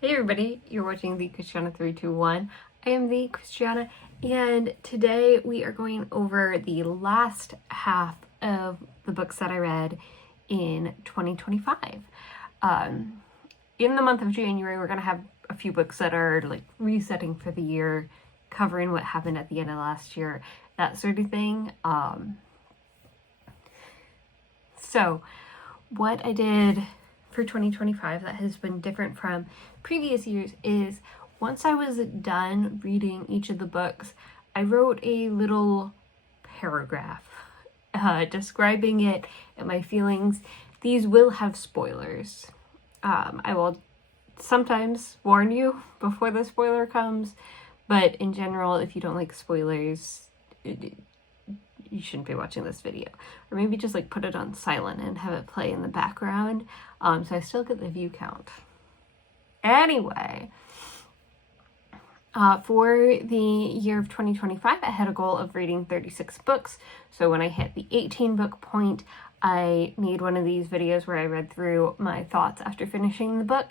Hey everybody, you're watching the Christiana 321. I am the Christiana, and today we are going over the last half of the books that I read in 2025. In the month of January, we're going to have a few books that are like resetting for the year, covering what happened at the end of last year, that sort of thing. So what I did for 2025 that has been different from previous years is once I was done reading each of the books, I wrote a little paragraph describing it and my feelings. These will have spoilers. I will sometimes warn you before the spoiler comes, but in general, if you don't like spoilers, you shouldn't be watching this video. Or maybe just like put it on silent and have it play in the background, so I still get the view count. Anyway, for the year of 2025, I had a goal of reading 36 books. So when I hit the 18 book point, I made one of these videos where I read through my thoughts after finishing the book.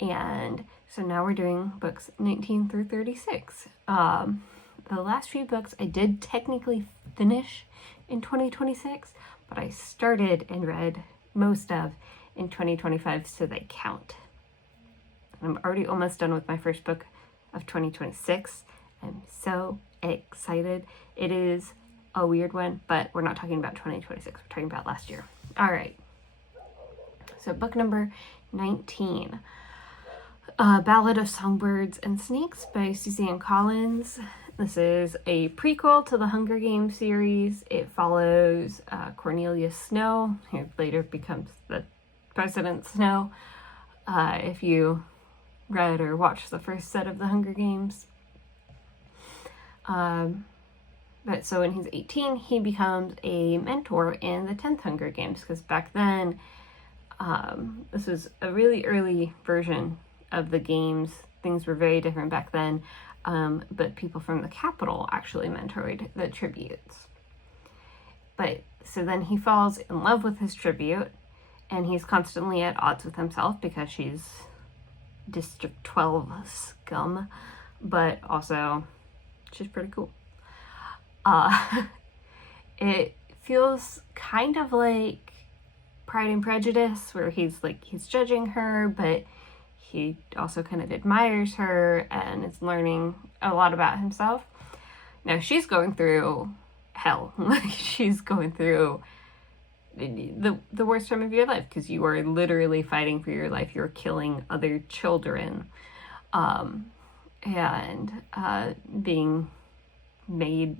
And so now we're doing books 19 through 36. The last few books I did technically finish in 2026, but I started and read most of in 2025, so they count. I'm already almost done with my first book of 2026. I'm so excited. It is a weird one, but we're not talking about 2026. We're talking about last year. All right. So book number 19. Ballad of Songbirds and Snakes by Suzanne Collins. This is a prequel to the Hunger Games series. It follows Cornelius Snow, who later becomes the President Snow. If you read or watched the first set of the Hunger Games. But so when he's 18, he becomes a mentor in the 10th Hunger Games, because back then, this was a really early version of the games. Things were very different back then, but people from the Capitol actually mentored the tributes. But so then he falls in love with his tribute, and he's constantly at odds with himself because she's District 12 scum, but also she's pretty cool. It feels kind of like Pride and Prejudice, where he's judging her, but he also kind of admires her and is learning a lot about himself. Now she's going through hell. She's going through the worst time of your life, because you are literally fighting for your life. You're killing other children, and being made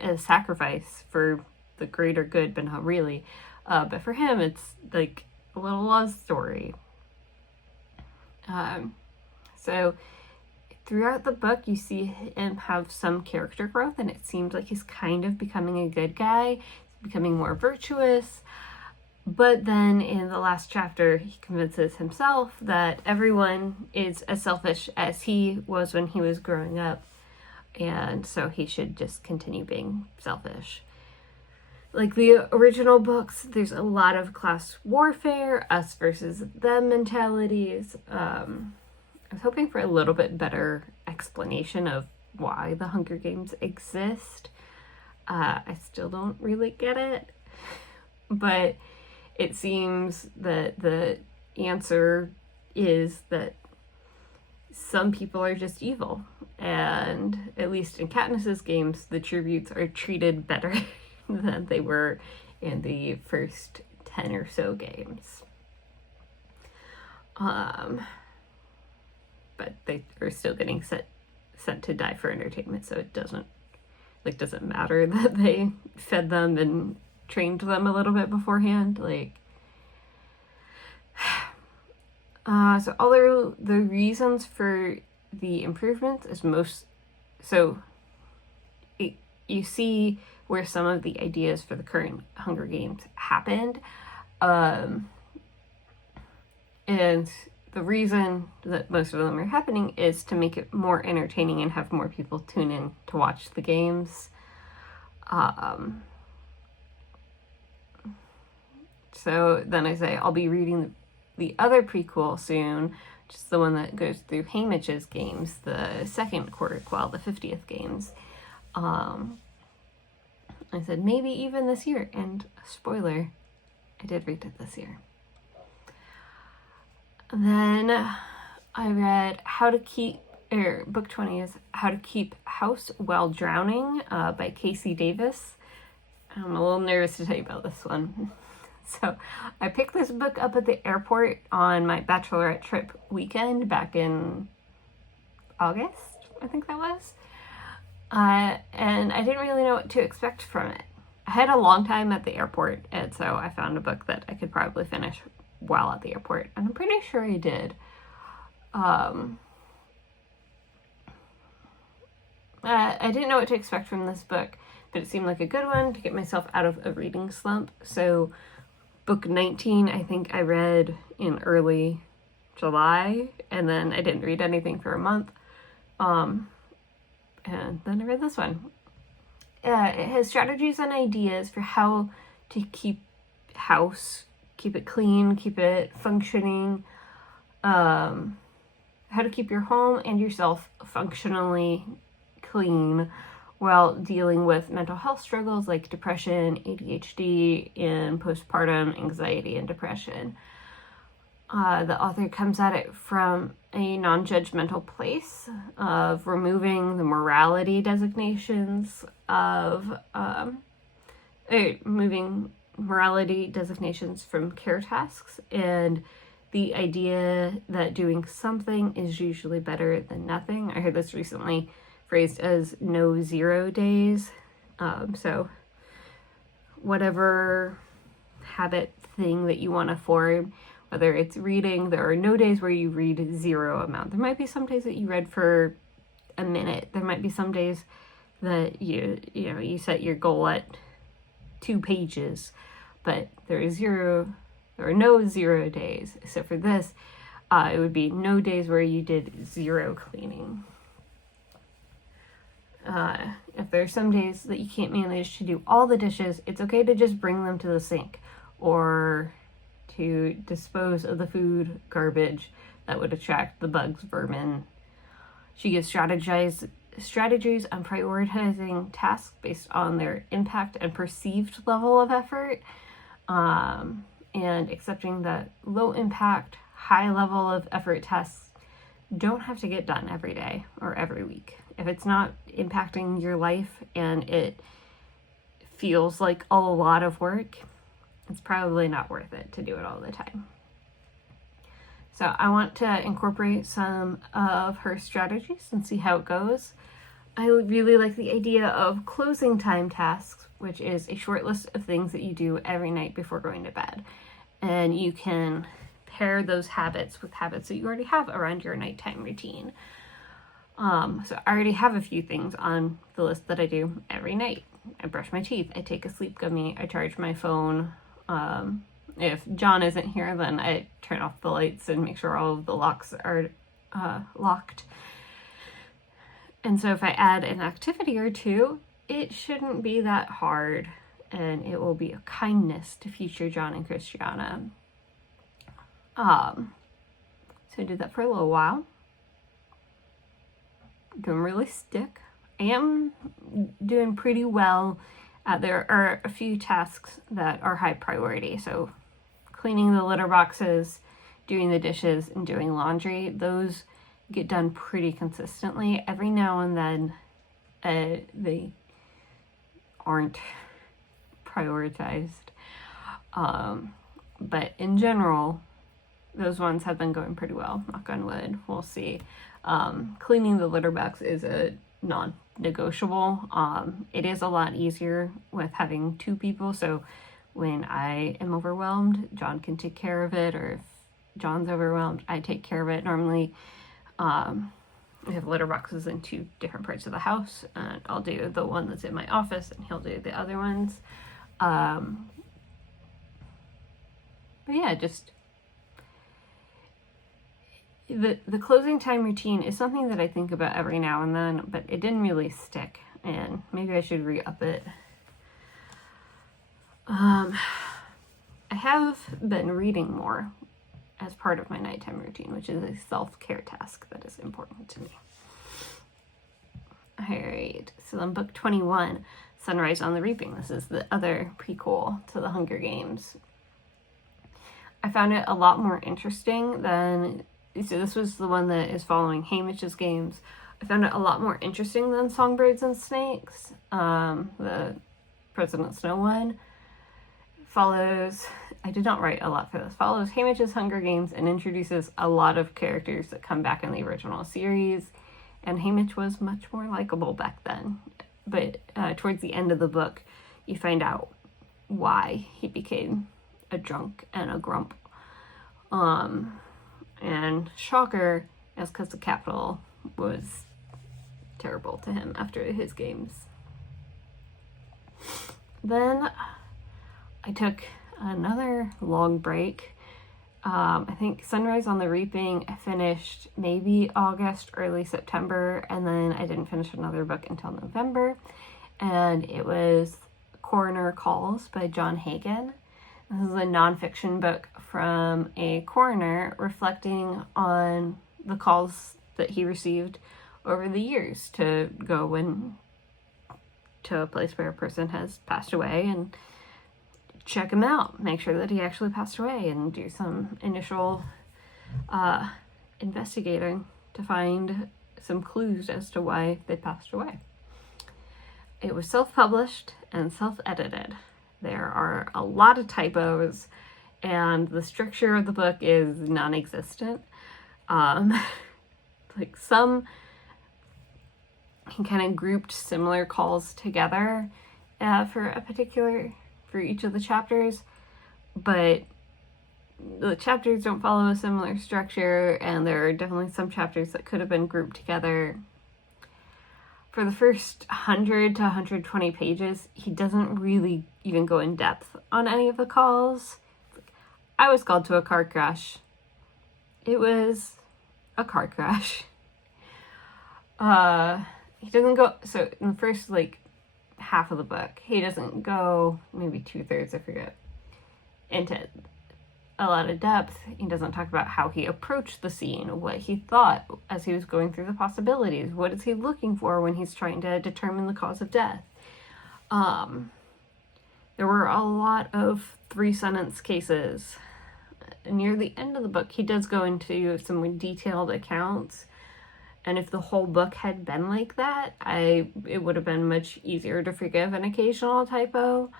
a sacrifice for the greater good, but not really. But for him, it's like a little love story. So throughout the book, you see him have some character growth, and it seems like he's kind of becoming a good guy, becoming more virtuous. But then in the last chapter, he convinces himself that everyone is as selfish as he was when he was growing up, and so he should just continue being selfish. Like the original books, there's a lot of class warfare, us versus them mentalities. I was hoping for a little bit better explanation of why the Hunger Games exist. I still don't really get it, but it seems that the answer is that some people are just evil, and at least in Katniss's games, the tributes are treated better than they were in the first 10 or so games. But they are still getting sent to die for entertainment, so it doesn't matter that they fed them and trained them a little bit beforehand. So all the reasons for the improvements is you see where some of the ideas for the current Hunger Games happened, and the reason that most of them are happening is to make it more entertaining and have more people tune in to watch the games. So then I say I'll be reading the other prequel soon, which is the one that goes through Haymitch's games, the second quarter quell, the 50th games. I said maybe even this year, and spoiler, I did read it this year. Then I read book 20 is How to Keep House While Drowning by Casey Davis. I'm a little nervous to tell you about this one. So I picked this book up at the airport on my bachelorette trip weekend back in August, I think that was. And I didn't really know what to expect from it. I had a long time at the airport, and so I found a book that I could probably finish while at the airport, and I'm pretty sure I did. I didn't know what to expect from this book, but it seemed like a good one to get myself out of a reading slump. So book 19, I think I read in early July, and then I didn't read anything for a month. And then I read this one. It has strategies and ideas for how to keep it clean, keep it functioning, how to keep your home and yourself functionally clean while dealing with mental health struggles like depression, ADHD, and postpartum anxiety and depression. The author comes at it from a non-judgmental place of removing the morality designations moving morality designations from care tasks, and the idea that doing something is usually better than nothing. I heard this recently phrased as no 0 days. So whatever habit thing that you want to form, whether it's reading, there are no days where you read zero amount. There might be some days that you read for a minute. There might be some days that you set your goal at 2 pages, but there are no 0 days. So for this, it would be no days where you did zero cleaning. If there are some days that you can't manage to do all the dishes, it's okay to just bring them to the sink or to dispose of the food garbage that would attract the bugs, vermin. She gives strategies on prioritizing tasks based on their impact and perceived level of effort, and accepting that low impact, high level of effort tasks don't have to get done every day or every week. If it's not impacting your life and it feels like a lot of work, it's probably not worth it to do it all the time. So I want to incorporate some of her strategies and see how it goes. I really like the idea of closing time tasks, which is a short list of things that you do every night before going to bed. And you can pair those habits with habits that you already have around your nighttime routine. So I already have a few things on the list that I do every night. I brush my teeth, I take a sleep gummy, I charge my phone. If John isn't here, then I turn off the lights and make sure all of the locks are locked. And so if I add an activity or two, it shouldn't be that hard, and it will be a kindness to future John and Christiana. So I did that for a little while. Didn't really stick. I am doing pretty well. There are a few tasks that are high priority. So cleaning the litter boxes, doing the dishes, and doing laundry, those get done pretty consistently. Every now and then they aren't prioritized. But in general, those ones have been going pretty well. Knock on wood. We'll see. Cleaning the litter box is a non-negotiable. It is a lot easier with having 2 people. So when I am overwhelmed, John can take care of it, or if John's overwhelmed, I take care of it. Normally, we have litter boxes in 2 different parts of the house, and I'll do the one that's in my office and he'll do the other ones. But yeah, just the closing time routine is something that I think about every now and then, but it didn't really stick, and maybe I should re-up it. I have been reading more as part of my nighttime routine, which is a self-care task that is important to me. Alright, so then book 21, Sunrise on the Reaping. This is the other prequel to the Hunger Games. I found it a lot more interesting than, so this was the one that is following Haymitch's games. I found it a lot more interesting than Songbirds and Snakes. The President Snow one follows, I did not write a lot for this, follows Haymitch's Hunger Games and introduces a lot of characters that come back in the original series. And Haymitch was much more likable back then. But towards the end of the book, you find out why he became a drunk and a grump. And shocker, is because the Capitol was terrible to him after his games. Then I took another long break. I think Sunrise on the Reaping I finished maybe August, early September, and then I didn't finish another book until November, and it was Coroner Calls by John Hagen. This is a nonfiction book from a coroner reflecting on the calls that he received over the years to go to a place where a person has passed away and check him out, make sure that he actually passed away, and do some initial investigating to find some clues as to why they passed away. It was self-published and self-edited. There are a lot of typos, and the structure of the book is non-existent. Like some kind of grouped similar calls together for each of the chapters, but the chapters don't follow a similar structure, and there are definitely some chapters that could have been grouped together. For the first 100 to 120 pages, he doesn't really even go in depth on any of the calls. I was called to a car crash. It was a car crash. He doesn't go, so in the first, half of the book, he doesn't go, maybe 2/3, I forget, into a lot of depth. He doesn't talk about how he approached the scene, what he thought as he was going through the possibilities, what is he looking for when he's trying to determine the cause of death. There were a lot of 3-sentence cases. Near the end of the book, he does go into some more detailed accounts, and if the whole book had been like that, it would have been much easier to forgive an occasional typo.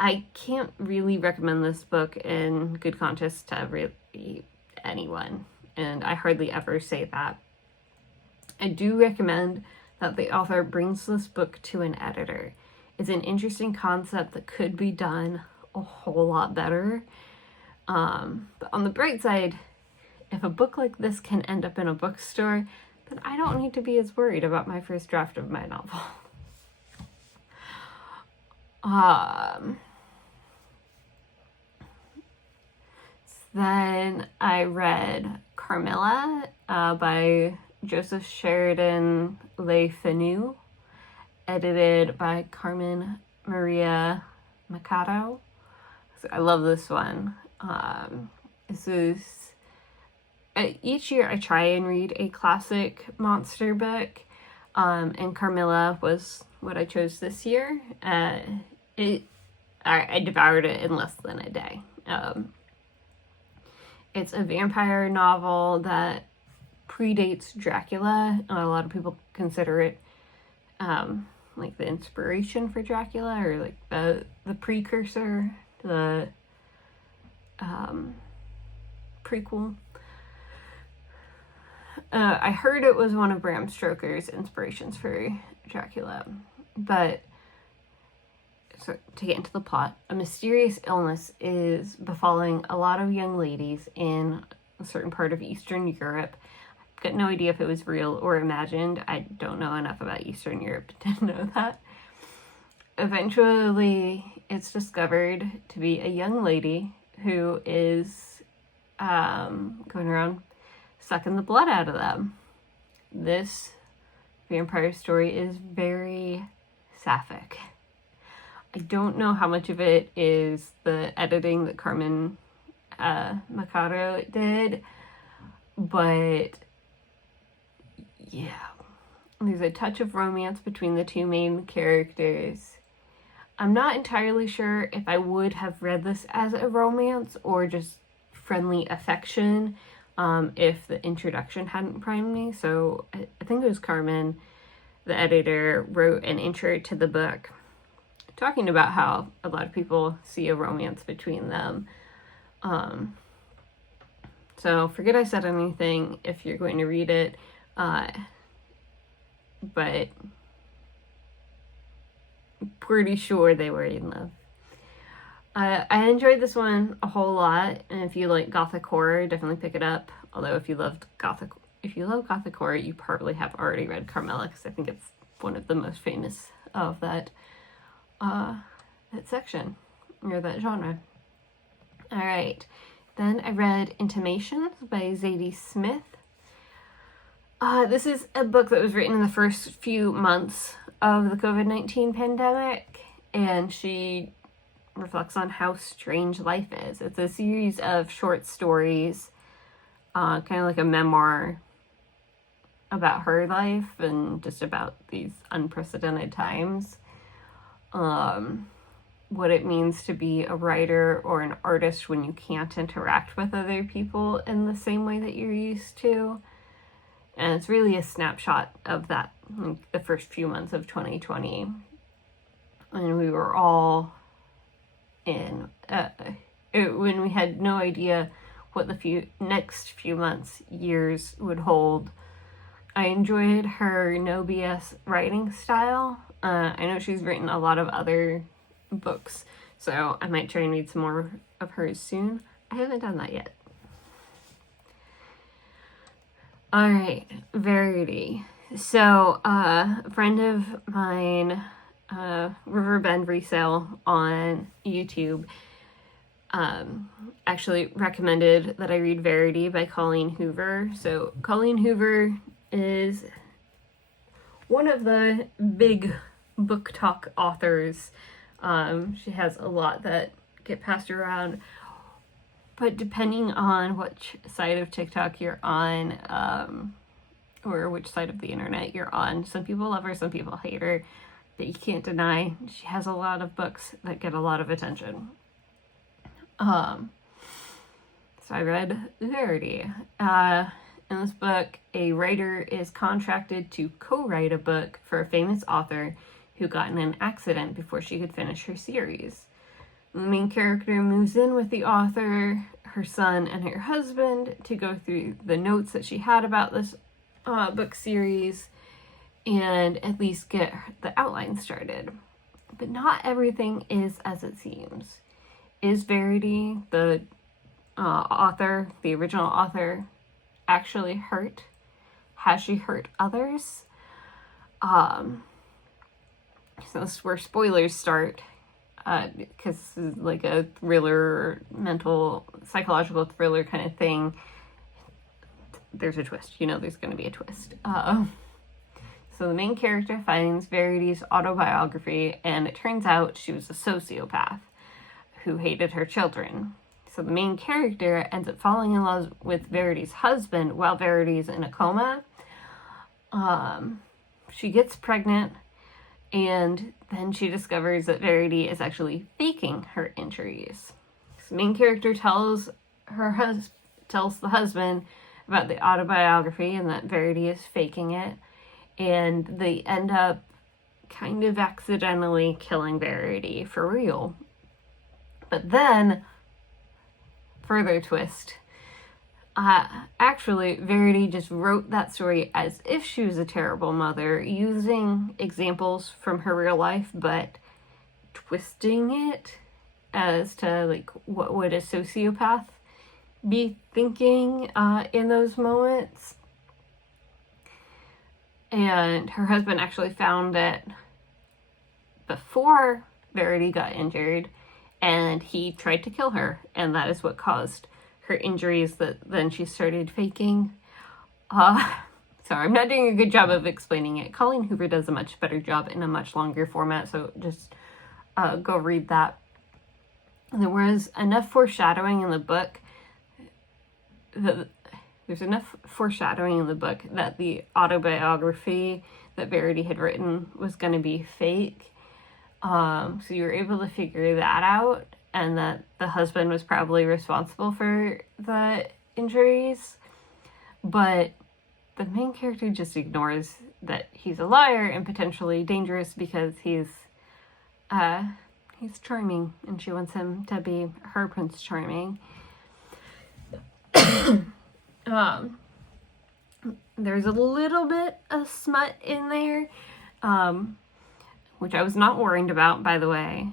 I can't really recommend this book in good conscience to really anyone, and I hardly ever say that. I do recommend that the author brings this book to an editor. It's an interesting concept that could be done a whole lot better. But on the bright side, if a book like this can end up in a bookstore, then I don't need to be as worried about my first draft of my novel. Then I read Carmilla by Joseph Sheridan Le Fanu, edited by Carmen Maria Machado. So I love this one. This is each year I try and read a classic monster book, and Carmilla was what I chose this year. I devoured it in less than a day. It's a vampire novel that predates Dracula. A lot of people consider it like the inspiration for Dracula, or like the precursor, the prequel. I heard it was one of Bram Stoker's inspirations for Dracula, but so to get into the plot, a mysterious illness is befalling a lot of young ladies in a certain part of Eastern Europe. I've got no idea if it was real or imagined. I don't know enough about Eastern Europe to know that. Eventually, it's discovered to be a young lady who is going around sucking the blood out of them. This vampire story is very sapphic. I don't know how much of it is the editing that Carmen Mikado did, but yeah, there's a touch of romance between the two main characters. I'm not entirely sure if I would have read this as a romance or just friendly affection if the introduction hadn't primed me. So I think it was Carmen, the editor, wrote an intro to the book talking about how a lot of people see a romance between them. So forget I said anything if you're going to read it, but pretty sure they were in love. I enjoyed this one a whole lot, and if you like gothic horror, definitely pick it up. Although if you love gothic horror, you probably have already read Carmilla, because I think it's one of the most famous of that section, or that genre. All right, then I read Intimations by Zadie Smith. This is a book that was written in the first few months of the COVID-19 pandemic, and she reflects on how strange life is. It's a series of short stories, kind of like a memoir about her life and just about these unprecedented times. What it means to be a writer or an artist when you can't interact with other people in the same way that you're used to. And it's really a snapshot of that, like, the first few months of 2020. And we were all in, when we had no idea what the next few months, years would hold. I enjoyed her no BS writing style. I know she's written a lot of other books, so I might try and read some more of hers soon. I haven't done that yet. All right, Verity. So, a friend of mine, Riverbend Resale on YouTube, actually recommended that I read Verity by Colleen Hoover. So, Colleen Hoover is one of the big book talk authors. She has a lot that get passed around. But depending on which side of TikTok you're on, or which side of the internet you're on, some people love her, some people hate her, but you can't deny she has a lot of books that get a lot of attention. So I read Verity. In this book, a writer is contracted to co-write a book for a famous author who got in an accident before she could finish her series. The main character moves in with the author, her son, and her husband to go through the notes that she had about this book series and at least get the outline started. But not everything is as it seems. Is Verity, the author, the original author, actually hurt? Has she hurt others? So this is where spoilers start. Because this is like a thriller, mental, psychological thriller kind of thing. There's a twist. You know there's going to be a twist. So the main character finds Verity's autobiography, and it turns out she was a sociopath who hated her children. So the main character ends up falling in love with Verity's husband while Verity's in a coma. She gets pregnant, and then she discovers that Verity is actually faking her injuries. The main character tells the husband about the autobiography and that Verity is faking it, and they end up kind of accidentally killing Verity for real. But then, further twist, actually, Verity just wrote that story as if she was a terrible mother, using examples from her real life, but twisting it as to, like, what would a sociopath be thinking in those moments. And her husband actually found it before Verity got injured, and he tried to kill her, and that is what caused her injuries that then she started faking. Sorry, I'm not doing a good job of explaining it. Colleen Hoover does a much better job in a much longer format, so just go read that. There was enough foreshadowing in the book there's enough foreshadowing in the book that the autobiography that Verity had written was going to be fake. So you were able to figure that out, and that the husband was probably responsible for the injuries. But the main character just ignores that he's a liar and potentially dangerous because he's charming, and she wants him to be her Prince Charming. There's a little bit of smut in there, which I was not worried about, by the way.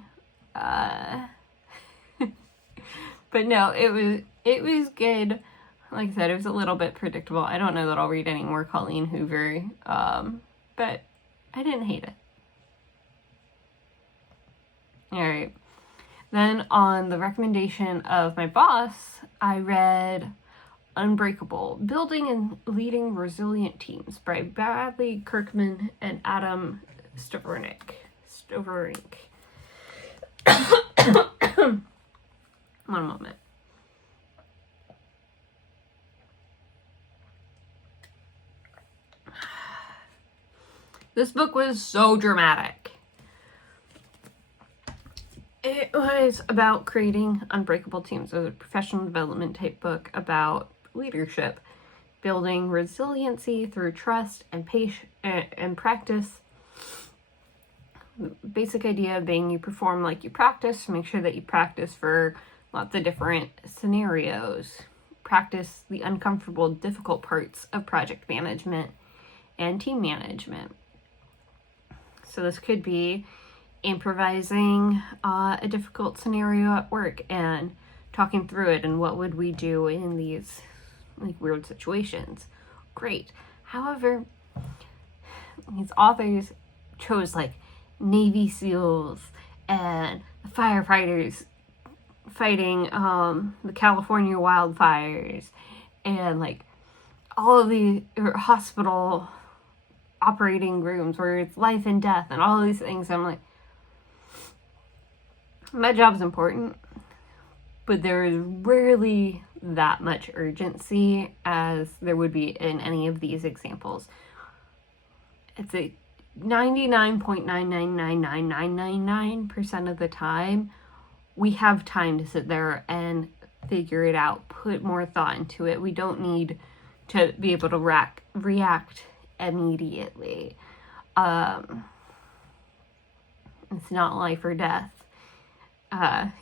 But no, it was good. Like I said, it was a little bit predictable. I don't know that I'll read any more Colleen Hoover, but I didn't hate it. Alright. Then on the recommendation of my boss, I read Unbreakable, Building and Leading Resilient Teams by Bradley Kirkman and Adam Stoverink. One moment. This book was so dramatic. It was about creating unbreakable teams. It was a professional development type book about leadership, building resiliency through trust and patience and practice. The basic idea being you perform like you practice. Make sure that you practice for lots of different scenarios. Practice the uncomfortable, difficult parts of project management and team management. So this could be improvising a difficult scenario at work and talking through it and what would we do in these like weird situations. Great. However, these authors chose like Navy SEALs and firefighters fighting the California wildfires and like all of the hospital operating rooms where it's life and death and all of these things. I'm like, my job's important, but there is rarely that much urgency as there would be in any of these examples. It's a 99.9999999% of the time, we have time to sit there and figure it out, put more thought into it. We don't need to be able to react immediately. It's not life or death.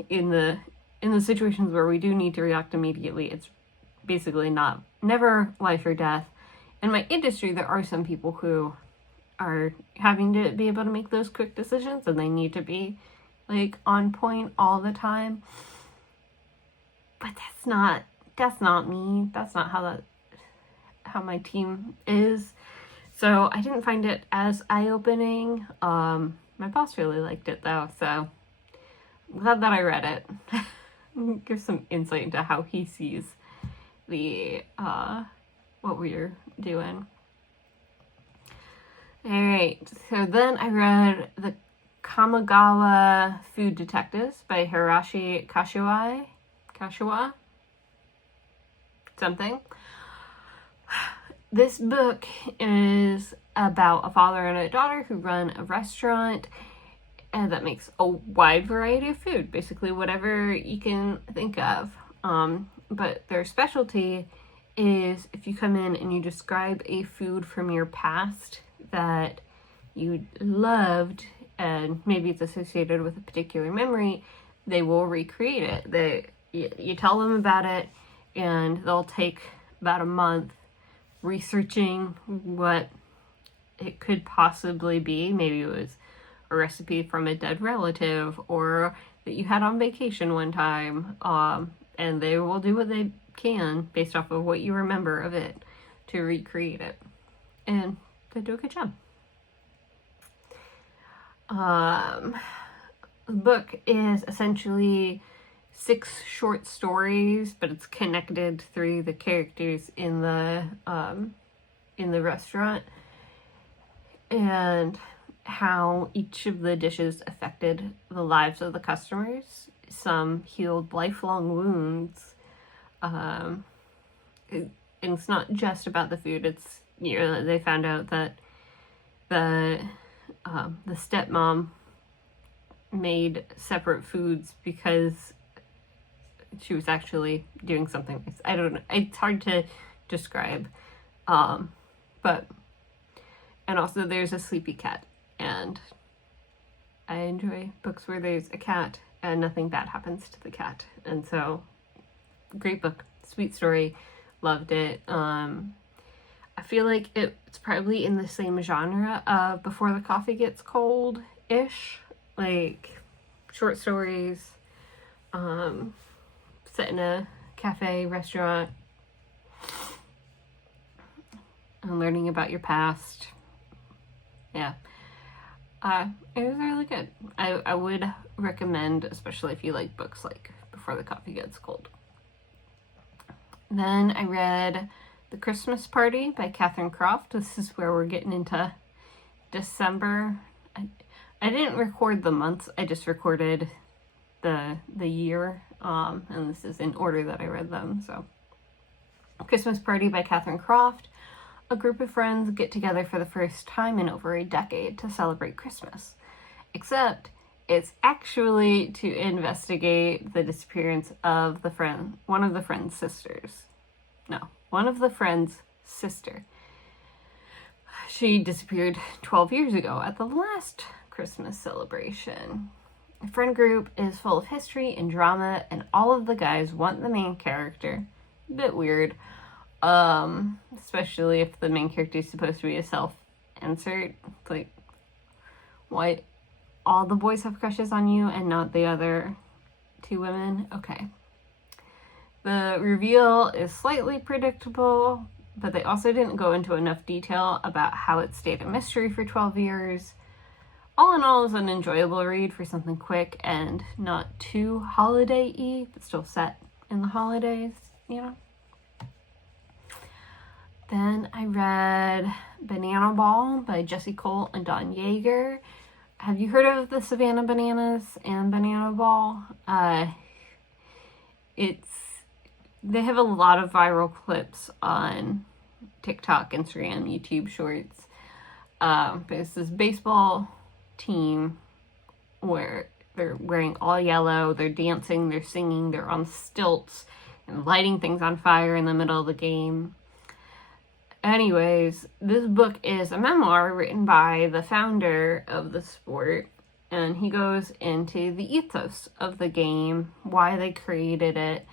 In the situations where we do need to react immediately, it's basically never life or death. In my industry, there are some people who are having to be able to make those quick decisions, and they need to be like on point all the time. But that's not me. That's not how my team is. So I didn't find it as eye-opening. My boss really liked it though, so I'm glad that I read it. Give some insight into how he sees the what we're doing. Alright, so then I read The Kamigawa Food Detectives by Hiroshi Kashiwa? Something. This book is about a father and a daughter who run a restaurant that makes a wide variety of food, basically whatever you can think of. But their specialty is if you come in and you describe a food from your past that you loved and maybe it's associated with a particular memory, they will recreate it. You tell them about it and they'll take about a month researching what it could possibly be. Maybe it was a recipe from a dead relative or that you had on vacation one time, and they will do what they can based off of what you remember of it to recreate it, and they do a good job. The book is essentially 6 short stories, but it's connected through the characters in the restaurant and how each of the dishes affected the lives of the customers. Some healed lifelong wounds, and it's not just about the food. It's, you know, they found out that the stepmom made separate foods because she was actually doing something. I don't know. It's hard to describe. But, and also there's a sleepy cat, and I enjoy books where there's a cat and nothing bad happens to the cat. And so, great book, sweet story, loved it. I feel like it's probably in the same genre of Before the Coffee Gets Cold-ish, like short stories, set in a cafe, restaurant, and learning about your past. Yeah. It was really good. I would recommend, especially if you like books like Before the Coffee Gets Cold. Then I read The Christmas Party by Catherine Croft. This is where we're getting into December. I didn't record the months, I just recorded the year, and this is in order that I read them. So, Christmas Party by Catherine Croft. A group of friends get together for the first time in over a decade to celebrate Christmas. Except it's actually to investigate the disappearance of one of the friend's sisters. No, one of the friend's sister. She disappeared 12 years ago at the last Christmas celebration. The friend group is full of history and drama, and all of the guys want the main character. A bit weird. Especially if the main character is supposed to be a self-insert. It's like, why all the boys have crushes on you and not the other two women? Okay. The reveal is slightly predictable, but they also didn't go into enough detail about how it stayed a mystery for 12 years. All in all, it's an enjoyable read for something quick and not too holiday-y, but still set in the holidays, you know? Then I read Banana Ball by Jessie Cole and Don Yeager. Have you heard of the Savannah Bananas and Banana Ball? They have a lot of viral clips on TikTok, Instagram, YouTube Shorts. But it's this baseball team where they're wearing all yellow, they're dancing, they're singing, they're on stilts and lighting things on fire in the middle of the game. Anyways, this book is a memoir written by the founder of the sport, and he goes into the ethos of the game, why they created it,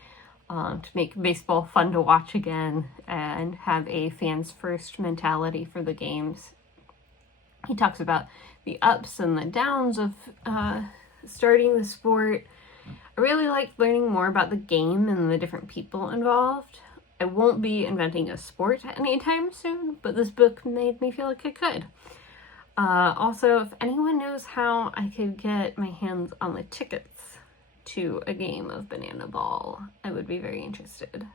to make baseball fun to watch again, and have a fans first mentality for the games. He talks about the ups and the downs of starting the sport. I really liked learning more about the game and the different people involved. I won't be inventing a sport anytime soon, but this book made me feel like I could. Also, if anyone knows how I could get my hands on the tickets to a game of Banana Ball, I would be very interested.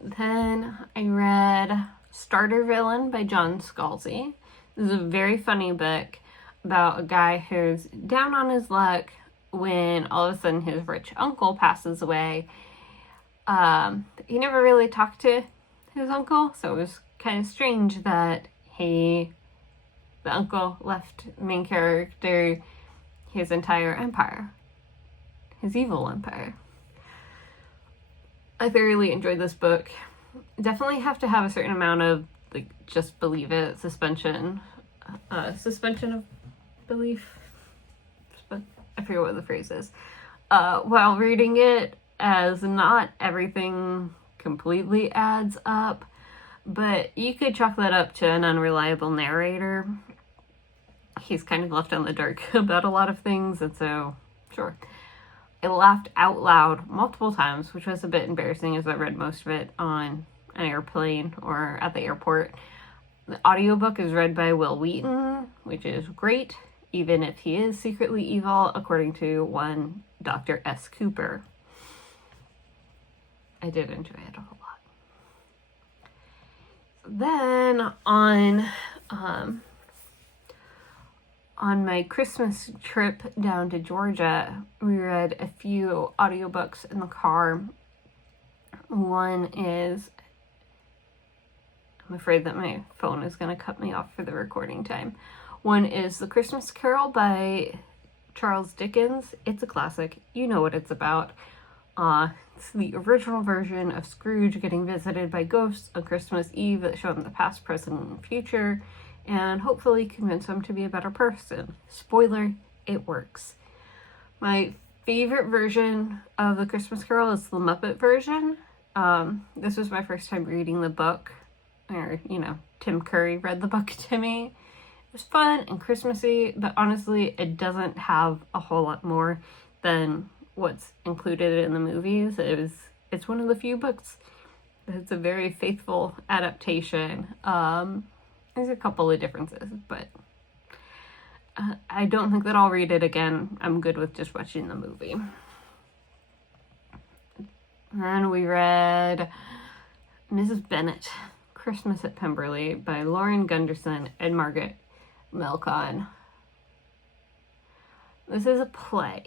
Then I read Starter Villain by John Scalzi. This is a very funny book about a guy who's down on his luck when all of a sudden his rich uncle passes away. He never really talked to his uncle, so it was kind of strange that the uncle left the main character his entire empire, his evil empire. I thoroughly enjoyed this book. Definitely have to have a certain amount of just believe it, suspension of belief. I forget what the phrase is. While reading it, as not everything completely adds up, but you could chalk that up to an unreliable narrator. He's kind of left in the dark about a lot of things, and so, sure. I laughed out loud multiple times, which was a bit embarrassing as I read most of it on an airplane or at the airport. The audiobook is read by Will Wheaton, which is great, even if he is secretly evil, according to one Dr. S. Cooper. I did enjoy it a whole lot. Then on my Christmas trip down to Georgia, we read a few audiobooks in the car. One is, I'm afraid that my phone is going to cut me off for the recording time. One is The Christmas Carol by Charles Dickens. It's a classic. You know what it's about. It's the original version of Scrooge getting visited by ghosts on Christmas Eve that show him the past, present, and future, and hopefully convince him to be a better person. Spoiler, it works. My favorite version of The Christmas Carol is the Muppet version. This was my first time reading the book, or, Tim Curry read the book to me. It was fun and Christmassy, but honestly, it doesn't have a whole lot more than what's included in the movies. It's one of the few books that's a very faithful adaptation. There's a couple of differences, but I don't think that I'll read it again. I'm good with just watching the movie. Then we read Mrs. Bennet, Christmas at Pemberley by Lauren Gunderson and Margaret Melcon. This is a play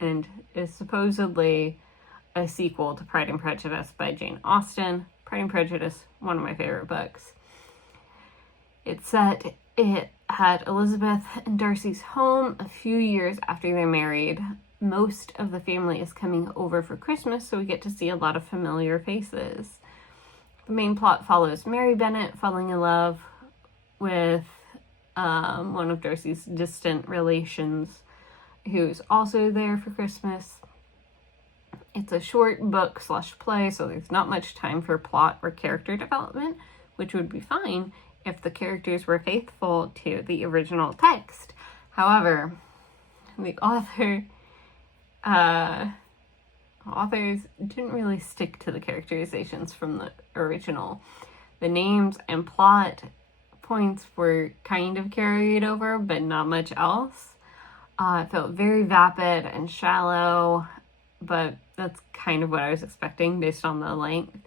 and is supposedly a sequel to Pride and Prejudice by Jane Austen. Pride and Prejudice, one of my favorite books. It's set at Elizabeth and Darcy's home a few years after they're married. Most of the family is coming over for Christmas, so we get to see a lot of familiar faces. The main plot follows Mary Bennet falling in love with one of Darcy's distant relations who's also there for Christmas. It's a short book / play, so there's not much time for plot or character development, which would be fine if the characters were faithful to the original text. However, the authors didn't really stick to the characterizations from the original. The names and plot points were kind of carried over, but not much else. It felt very vapid and shallow, but that's kind of what I was expecting based on the length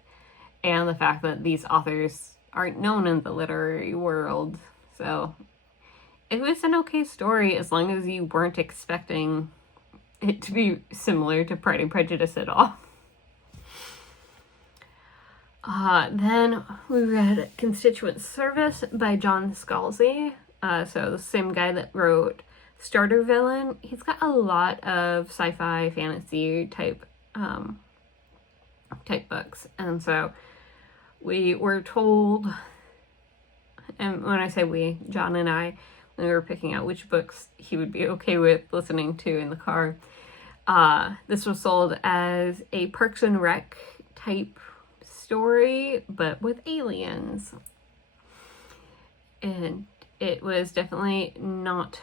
and the fact that these authors aren't known in the literary world. So it was an okay story as long as you weren't expecting it to be similar to Pride and Prejudice at all. Then we read Constituent Service by John Scalzi. So the same guy that wrote Starter Villain. He's got a lot of sci-fi, fantasy type books. And so we were told, and when I say we, John and I, when we were picking out which books he would be okay with listening to in the car, this was sold as a Parks and Rec type story, but with aliens. And it was definitely not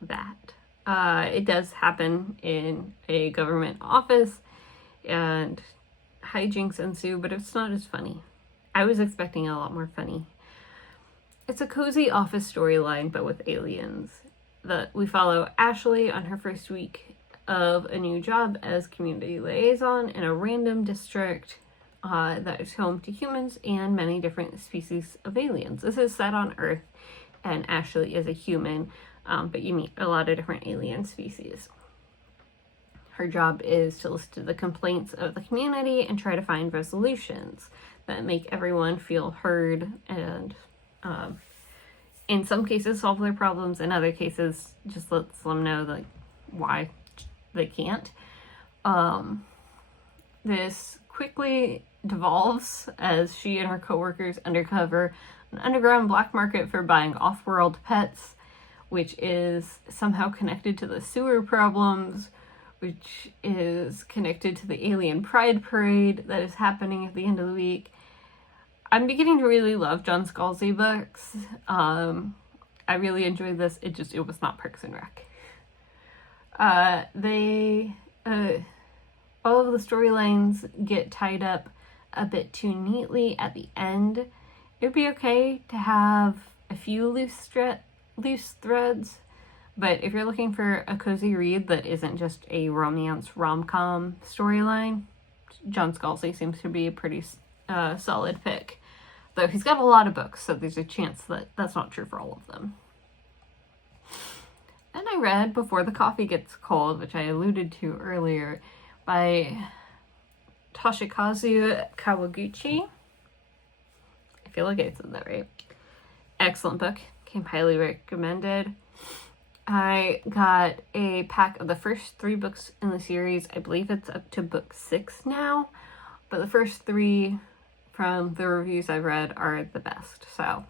that. It does happen in a government office, and hijinks ensue, but it's not as funny. I was expecting a lot more funny. It's a cozy office storyline, but with aliens. We follow Ashley on her first week of a new job as community liaison in a random district that is home to humans and many different species of aliens. This is set on Earth, and Ashley is a human, but you meet a lot of different alien species. Her job is to listen to the complaints of the community and try to find resolutions that make everyone feel heard and, in some cases, solve their problems. In other cases, just lets them know why they can't. This quickly devolves as she and her coworkers uncover an underground black market for buying off-world pets, which is somehow connected to the sewer problems, which is connected to the Alien Pride Parade that is happening at the end of the week. I'm beginning to really love John Scalzi books. I really enjoyed this. It was not Parks and Rec. All of the storylines get tied up a bit too neatly at the end. It would be okay to have a few loose threads, but if you're looking for a cozy read that isn't just a romance rom-com storyline, John Scalzi seems to be a pretty solid pick. Though he's got a lot of books, so there's a chance that that's not true for all of them. Then I read Before the Coffee Gets Cold, which I alluded to earlier, by Toshikazu Kawaguchi. I feel like I said that right. Excellent book. Came highly recommended. I got a pack of the first 3 books in the series. I believe it's up to book 6 now, but the first 3 from the reviews I've read are the best. So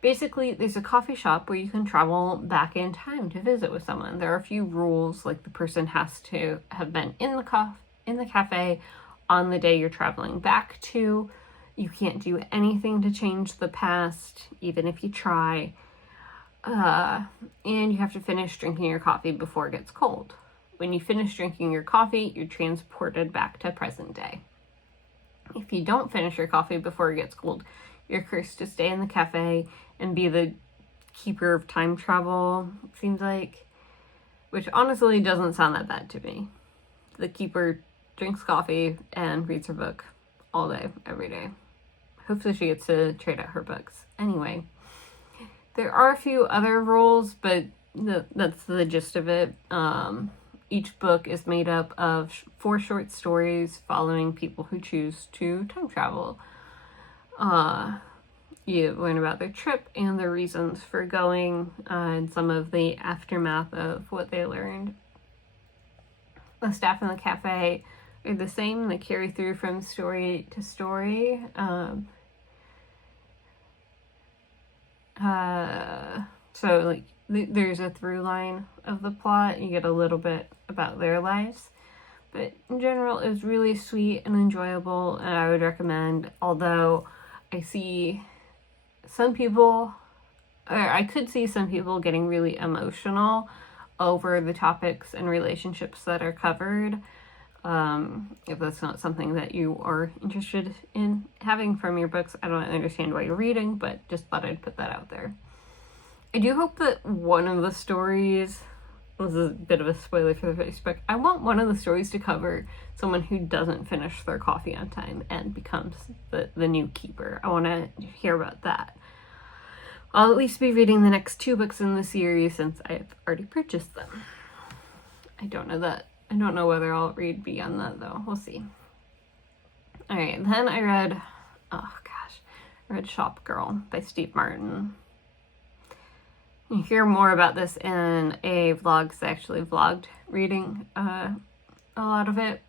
basically, there's a coffee shop where you can travel back in time to visit with someone. There are a few rules, like the person has to have been in the cafe on the day you're traveling back to. You can't do anything to change the past, even if you try. And you have to finish drinking your coffee before it gets cold. When you finish drinking your coffee, you're transported back to present day. If you don't finish your coffee before it gets cold, you're cursed to stay in the cafe and be the keeper of time travel, it seems like. Which honestly doesn't sound that bad to me. The keeper drinks coffee and reads her book all day, every day. Hopefully she gets to trade out her books. Anyway, there are a few other rules, but that's the gist of it. Each book is made up of 4 short stories following people who choose to time travel. You learn about their trip and their reasons for going, and some of the aftermath of what they learned. The staff in the cafe are the same. They carry through from story to story. So like there's a through line of the plot. You get a little bit about their lives, but in general it was really sweet and enjoyable, and I would recommend. Although I see some people, or I could see some people getting really emotional over the topics and relationships that are covered. If that's not something that you are interested in having from your books, I don't understand why you're reading, but just thought I'd put that out there. I do hope that one of the stories, this is a bit of a spoiler for the first book, I want one of the stories to cover someone who doesn't finish their coffee on time and becomes the new keeper. I want to hear about that. I'll at least be reading the next 2 books in the series since I've already purchased them. I don't know whether I'll read beyond that though. We'll see. Alright, then I read Shop Girl by Steve Martin. You hear more about this in a vlog, because I actually vlogged reading a lot of it.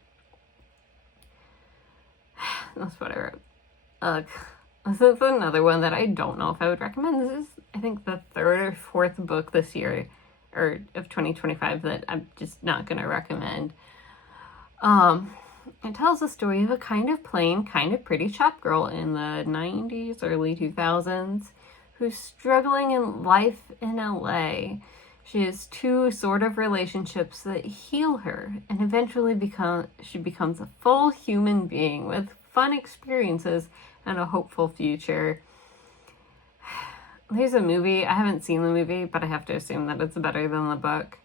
That's what I wrote. This is another one that I don't know if I would recommend. This is, I think, the 3rd or 4th book this year, or of 2025, that I'm just not going to recommend. It tells the story of a kind of plain, kind of pretty shop girl in the 90s, early 2000s, who's struggling in life in LA. She has 2 sort of relationships that heal her, and eventually she becomes a full human being with fun experiences and a hopeful future. There's a movie. I haven't seen the movie, but I have to assume that it's better than the book.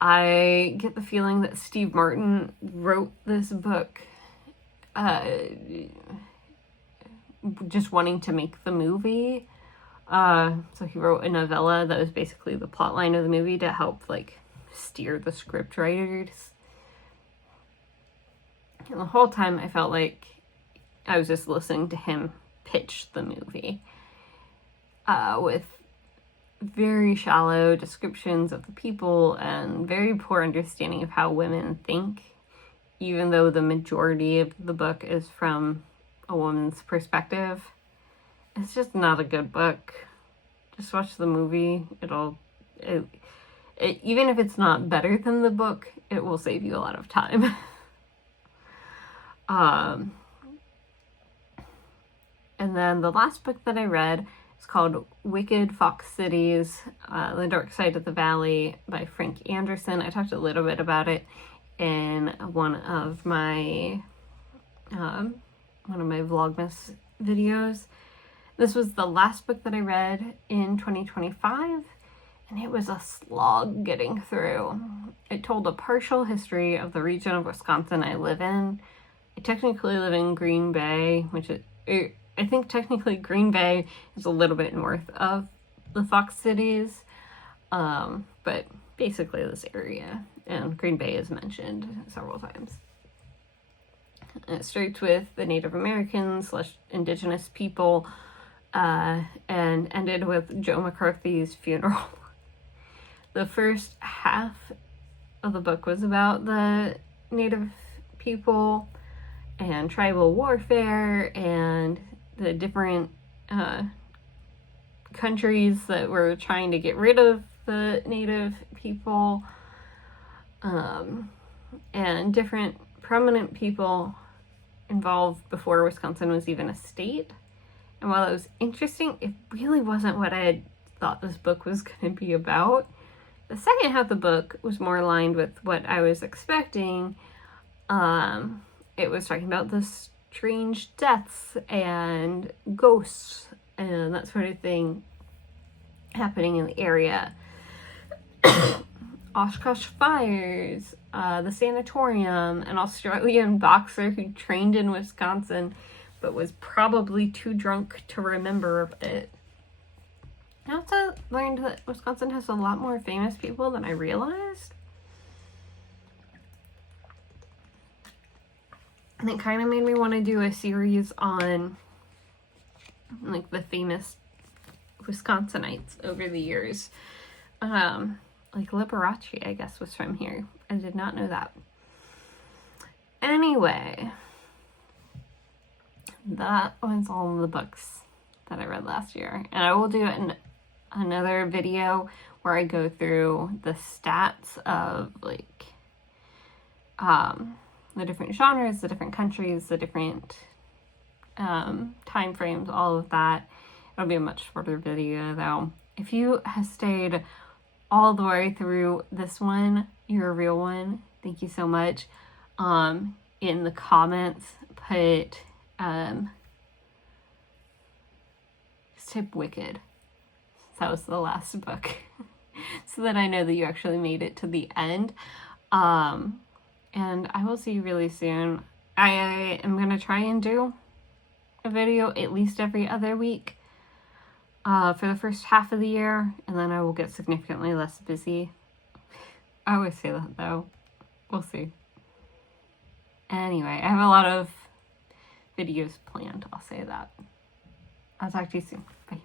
I get the feeling that Steve Martin wrote this book just wanting to make the movie. So he wrote a novella that was basically the plot line of the movie to help like steer the script writers. And the whole time I felt like I was just listening to him pitch the movie with very shallow descriptions of the people and very poor understanding of how women think, even though the majority of the book is from a woman's perspective. It's just not a good book. Just watch the movie. Even if it's not better than the book, it will save you a lot of time. And then the last book that I read is called Wicked Fox Cities, The Dark Side of the Valley by Frank Anderson. I talked a little bit about it in one of my Vlogmas videos. This was the last book that I read in 2025, and it was a slog getting through. It told a partial history of the region of Wisconsin I live in. I technically live in Green Bay, which is, I think technically Green Bay is a little bit north of the Fox Cities, but basically this area, and Green Bay is mentioned several times. And it starts with the Native Americans / indigenous people, and ended with Joe McCarthy's funeral. The first half of the book was about the Native people and tribal warfare and the different countries that were trying to get rid of the Native people, and different prominent people involved before Wisconsin was even a state. And while it was interesting, it really wasn't what I had thought this book was going to be about. The second half of the book was more aligned with what I was expecting. It was talking about the strange deaths and ghosts and that sort of thing happening in the area. Oshkosh fires, the sanatorium, an Australian boxer who trained in Wisconsin but was probably too drunk to remember it. I also learned that Wisconsin has a lot more famous people than I realized. And it kind of made me want to do a series on like the famous Wisconsinites over the years. Like Liberace, I guess, was from here. I did not know that. Anyway, that was all the books that I read last year. And I will do another video where I go through the stats of like the different genres, the different countries, the different time frames, all of that. It'll be a much shorter video though. If you have stayed all the way through this one, you're a real one. Thank you so much. In the comments, put just type Wicked. That was the last book. So that I know that you actually made it to the end. And I will see you really soon. I am going to try and do a video at least every other week for the first half of the year, and then I will get significantly less busy. I always say that though. We'll see. Anyway, I have a lot of videos planned. I'll say that. I'll talk to you soon. Bye.